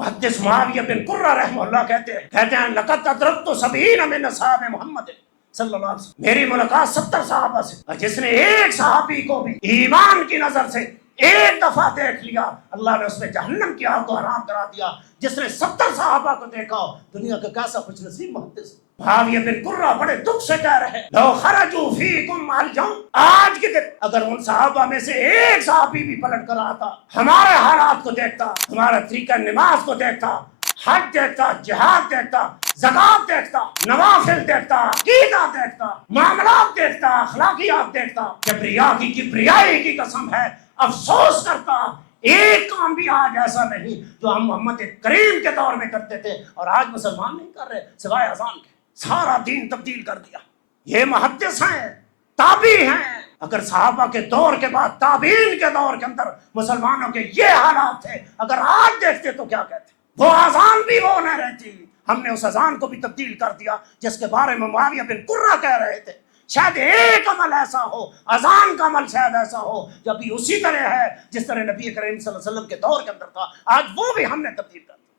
محدث معاویہ بن قرہ رحمہ اللہ کہتے ہیں لقد ادرکت 70 من اصحاب محمد صلی اللہ علیہ وسلم، میری ملاقات 70 صحابہ سے، اور جس نے ایک صحابی کو بھی ایمان کی نظر سے ایک دفعہ دیکھ لیا اللہ نے اس میں جہنم کی آگ کو حرام کرا دیا۔ جس نے 70 صحابہ کو دیکھا ہو، دنیا کا کیسا خوش نصیب محدث۔ معاویہ بن قرہ بڑے دکھ سے کہہ رہے لو خرجوا فیکم الجوم، آج کے دن اگر ان صحابہ میں سے ایک صحابی بھی پلٹ کر آتا، ہمارے حالات کو دیکھتا، ہمارا طریقہ نماز کو دیکھتا، حج دیکھتا، جہاد دیکھتا، زکات دیکھتا، نوافل دیکھتا، عقیدہ دیکھتا، معاملات دیکھتا، اخلاقیات دیکھتا، کبریائی کی قسم ہے افسوس کرتا ایک کام بھی آج ایسا نہیں جو ہم محمد کریم کے دور میں کرتے تھے اور آج مسلمان نہیں کر رہے سوائے اذان کے۔ سارا دین تبدیل کر دیا۔ یہ محدث ہیں، تابعی ہیں۔ اگر صحابہ کے دور کے بعد تابعین کے دور کے اندر مسلمانوں کے یہ حالات تھے، اگر آج دیکھتے تو کیا کہتے؟ وہ اذان بھی وہ نہ رہتی۔ ہم نے اس اذان کو بھی تبدیل کر دیا جس کے بارے میں معاویہ بن قرہ کہہ رہے تھے شاید ایک عمل ایسا ہو، اذان کا عمل شاید ایسا ہو جو بھی اسی طرح ہے جس طرح نبی کریم صلی اللہ علیہ وسلم کے دور کے اندر تھا، آج وہ بھی ہم نے تبدیل کر دیا۔